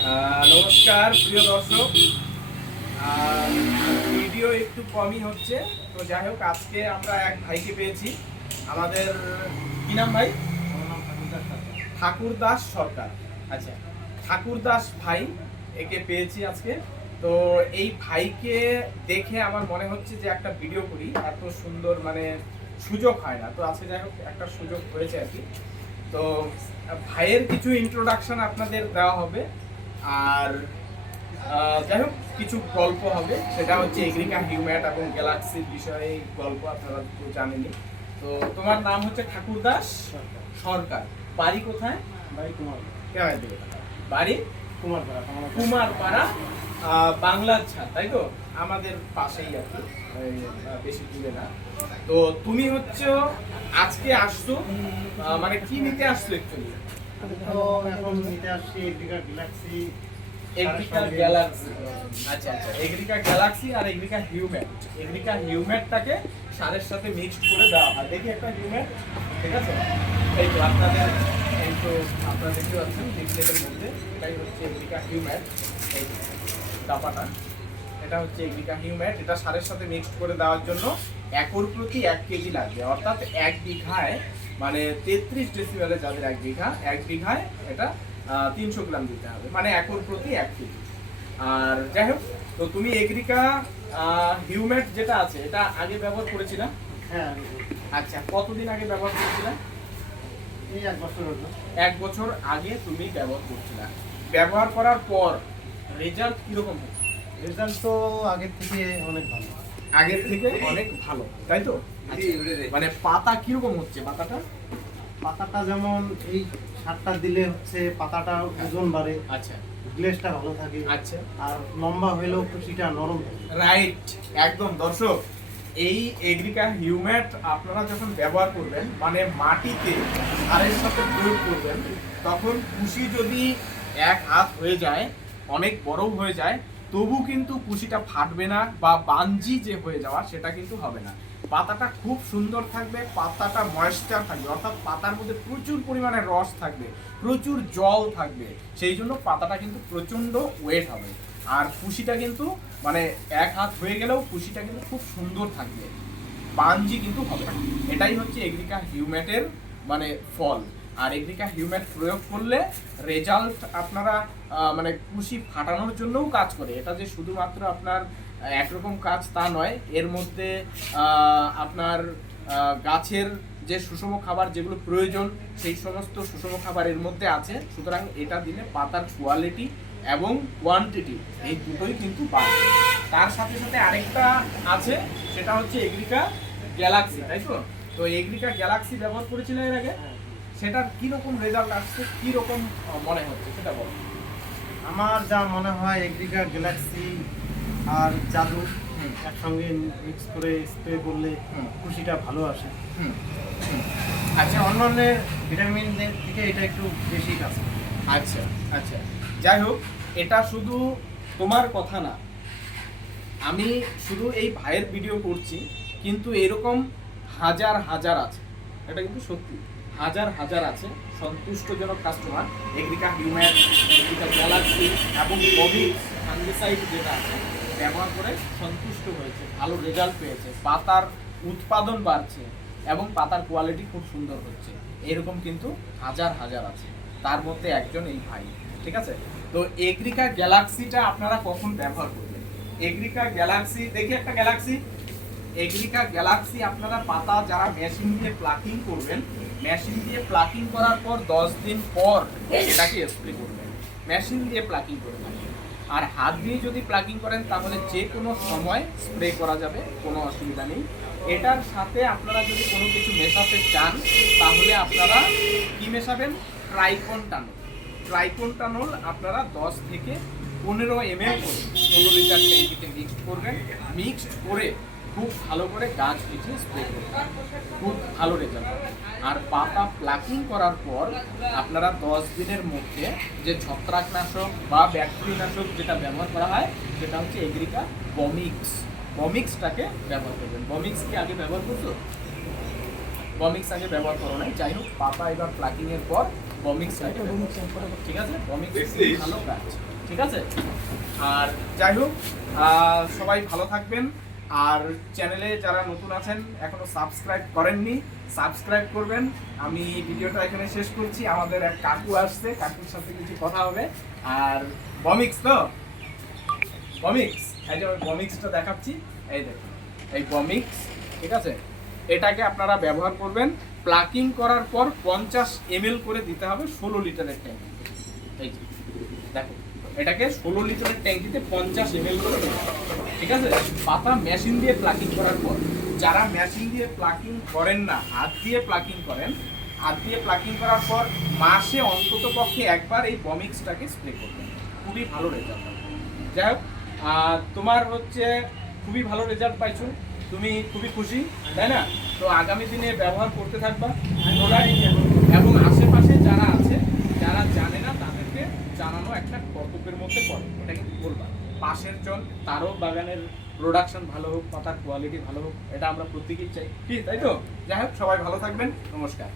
নমস্কার প্রিয় দর্শক। আর ভিডিও একটু কমই হচ্ছে। তো যাই হোক আজকে আমরা এক ভাইকে পেয়েছি। আমাদের কি নাম ভাই? ঠাকুর দাস সরকার। আচ্ছা ঠাকুর দাস ভাই একে পেয়েছি আজকে। তো এই ভাইকে দেখে আমার মনে হচ্ছে যে একটা ভিডিও করি। এত সুন্দর মানে সুযোগ হয় না। তো আজকে যাই হোক একটা সুযোগ হয়েছে আর কি। তো ভাইয়ের কিছু ইন্ট্রোডাকশন আপনাদের দেওয়া হবে। আর যাই হোক কিছু গল্প হবে। সেটা হচ্ছে এগ্রিকা হিউম্যাট এবং গ্যালাক্সির বিষয়ে গল্প আপনারা তো জানেনি তো তোমার নাম হচ্ছে ঠাকুর দাস সরকার। বাড়ি কোথায়? বাড়ি কুমার কেমন বাড়ি? কুমার পাড়া কুমার কুমারপাড়া বাংলার ছাদ তাই তো? আমাদের পাশেই আর কি বেশি দূরে না। তো তুমি হচ্ছে আজকে আসছো মানে কি নিতে আসছো একচুয়ালি তো এখন নিতে আসছি এগ্রিকা গ্যালাক্সি এগ্রিকা গ্যালাক্সি আচ্ছা আচ্ছা এগ্রিকা গ্যালাক্সি আর এগ্রিকা হিউম্যাট। এগ্রিকা হিউম্যাটটাকে সারের সাথে মিক্সড করে দেওয়া হয়। দেখি একটা হিউম্যাট ঠিক আছে? এই তো আপনাদের এই তো আপনারা দেখতে পাচ্ছেন ডিসপ্লেটের মধ্যে এটাই হচ্ছে এগ্রিকা হিউম্যাট। এই এটা হচ্ছে এগ্রিকা হিউম্যাট। এটা সারের সাথে মিক্সড করে দেওয়ার জন্য একর প্রতি এক কেজি লাগবে। অর্থাৎ এক বিঘায় মানে তেত্রিশ ডেসিবেলে যাদের এক বিঘা এক বিঘায় এটা তিনশো গ্রাম দিতে হবে। মানে একর প্রতি এক কেজি। আর যাই হোক তো তুমি এগ্রিকা হিউম্যাট যেটা আছে এটা আগে ব্যবহার করেছিলা? হ্যাঁ আচ্ছা কতদিন আগে ব্যবহার করেছিলা? এই এক বছর হলো। এক বছর আগে তুমি ব্যবহার করছিলা। ব্যবহার করার পর রেজাল্ট কীরকম হচ্ছে রেজাল্ট তো আগের থেকে অনেক ভালো। আগের থেকে অনেক ভালো তাই তো? মানে পাতা কীরকম হচ্ছে পাতাটা? পাতাটা যেমন এই সারটা দিলে হচ্ছে পাতাটা ওজন বাড়ে আচ্ছা। গ্লেসটা ভালো থাকে আচ্ছা। আর লম্বা হইলেও কুচিটা নরম থাকে রাইট একদম। দর্শক এই এগ্রিকা হিউম্যাট আপনারা যখন ব্যবহার করবেন মানে মাটিতে সারের সাথে প্রয়োগ করবেন তখন কুশি যদি এক হাত হয়ে যায় অনেক বড় হয়ে যায় তবু কিন্তু কুশিটা ফাটবে না বা বাঞ্জি যে হয়ে যাওয়া সেটা কিন্তু হবে না। পাতাটা খুব সুন্দর থাকবে, পাতাটা ময়েশ্চার থাকবে, অর্থাৎ পাতার মধ্যে প্রচুর পরিমাণে রস থাকবে, প্রচুর জল থাকবে, সেই জন্য পাতাটা কিন্তু প্রচণ্ড ওয়েট হবে। আর কুশিটা কিন্তু মানে এক হাত হয়ে গেলেও কুশিটা কিন্তু খুব সুন্দর থাকবে। পাঞ্জি কিন্তু হবে এটাই হচ্ছে এগ্রিকা হিউম্যাটের মানে ফল। আর এগ্রিকা হিউম্যাট প্রয়োগ করলে রেজাল্ট আপনারা মানে কুশি ফাটানোর জন্যও কাজ করে। এটা যে শুধুমাত্র আপনার একরকম কাজ তা নয়। এর মধ্যে আপনার গাছের যে সুষম খাবার যেগুলো প্রয়োজন সেই সমস্ত সুষম খাবার এর মধ্যে আছে। সুতরাং এটা দিলে পাতার কোয়ালিটি এবং কোয়ান্টিটি এই দুটোই কিন্তু বাড়বে তার সাথে সাথে আরেকটা আছে সেটা হচ্ছে এগ্রিকা গ্যালাক্সি তাই তো? তো এগ্রিকা গ্যালাক্সি ব্যবহার করেছিলেন এর আগে? সেটার কি রকম রেজাল্ট আসছে? কীরকম মনে হচ্ছে? সেটা বলো। আমার যা মনে হয় এগ্রিকা গ্যালাক্সি আর জাদু একসঙ্গে মিক্স করে স্প্রে করলে খুশিটা ভালো আসে। আচ্ছা অন্যান্যের ভিটামিনদের থেকে এটা একটু বেশি কাজ আচ্ছা আচ্ছা। যাই হোক এটা শুধু তোমার কথা না। আমি শুধু এই ভাইয়ের ভিডিও করছি কিন্তু এরকম হাজার হাজার আছে। এটা কিন্তু সত্যি। হাজার হাজার আছে সন্তুষ্টজনক customer Agrika human Agrika galaxy এবং বমিক্স ফাঙ্গিসাইড যেটা আছে। ব্যবহার করে সন্তুষ্ট হয়েছে, ভালো রেজাল্ট পেয়েছে। পাতার উৎপাদন বাড়ছে এবং পাতার কোয়ালিটি খুব সুন্দর হচ্ছে। এরকম কিন্তু হাজার হাজার আছে। তার মধ্যে একজন এই ভাই, ঠিক আছে? তো এগ্রিকা গ্যালাক্সিটা আপনারা কখন ব্যবহার করবেন? এগ্রিকা গ্যালাক্সি, দেখি একটা গ্যালাক্সি। এগ্রিকা গ্যালাক্সি আপনারা পাতা যারা মেশিন দিয়ে প্লাকিং করবেন মেশিন দিয়ে প্লাকিং করার পর দশ দিন পর এটাকে স্প্রে করবেন। মেশিন দিয়ে প্লাকিং করবেন আর হাত দিয়ে যদি প্লাকিং করেন, তাহলে যে কোনো সময় স্প্রে করা যাবে, কোনো অসুবিধা নেই। এটার সাথে আপনারা যদি কোনো কিছু মেশাতে চান, তাহলে আপনারা কি মেশাবেন? ট্রাইকনটানল ট্রাইকনটানল আপনারা দশ থেকে পনেরো এম করে ষোলো লিটার ট্যাঙ্কিতে মিক্সড করবেন। মিক্সড করে খুব ভালো করে গাছ পিছিয়ে স্প্রে করবেন। খুব ভালো রেজাল্ট আর পাতা প্লাকিং করার পর আপনারা দশ দিনের মধ্যে যে ছত্রাকনাশক বা ব্যাকটেরিয়ানাশক যেটা ব্যবহার করা হয় সেটা হচ্ছে এগ্রিকা বমিক্স বমিক্সটাকে ব্যবহার করবেন। বমিক্স কি আগে ব্যবহার করতো বমিক্স আগে ব্যবহার করো নাই। যাই হোক পাতা এবার প্লাকিং এর পর বমিক্স ঠিক আছে? বমিক্স ভালো কাজ। ঠিক আছে? আর যাই হোক সবাই ভালো থাকবেন। আর চ্যানেলে যারা নতুন আছেন এখনও সাবস্ক্রাইব করেননি সাবস্ক্রাইব করবেন। আমি ভিডিওটা এখানে শেষ করছি। আমাদের এক কাকু আসছে, কাকুর সাথে কিছু কথা হবে। আর বমিক্স তো? বমিক্স? এই যে বমিক্সটা দেখাচ্ছি। এই দেখুন, এই বমিক্স, ঠিক আছে? এটাকে আপনারা ব্যবহার করবেন। প্লাকিং করার পর পঞ্চাশ এমএল করে দিতে হবে ষোলো লিটারের ট্যাঙ্কি এই দেখো, এটাকে ষোলো লিটারের ট্যাঙ্কিতে পঞ্চাশ এমএল করে দিতে হবে। ঠিক আছে? পাতা মেশিন দিয়ে প্লাকিং করার পর। যারা মেশিন দিয়ে প্লাকিং করেন না, হাত দিয়ে প্লাকিং করেন, হাত দিয়ে প্লাকিং করার পর মাসে অন্তত পক্ষে একবার এই বমিক্সটাকে স্প্রে করবেন। খুবই ভালো রেজাল্ট যাই হোক তোমার হচ্ছে খুবই ভালো রেজাল্ট পাইছো। তুমি খুবই খুশি, তাই না? তো আগামী দিনে ব্যবহার করতে থাকবা এবং আশেপাশে যারা আছে, যারা জানে না, তাদেরকে জানানো একটা কর্তব্যের মধ্যে পড়ে। এটা কিন্তু বলবা? পাশের জন তারও বাগানের প্রোডাকশন ভালো হোক, পাতার কোয়ালিটি ভালো হোক, এটা আমরা প্রত্যেকেই চাই। কি, তাই তো? যাই হোক, সবাই ভালো থাকবেন। নমস্কার।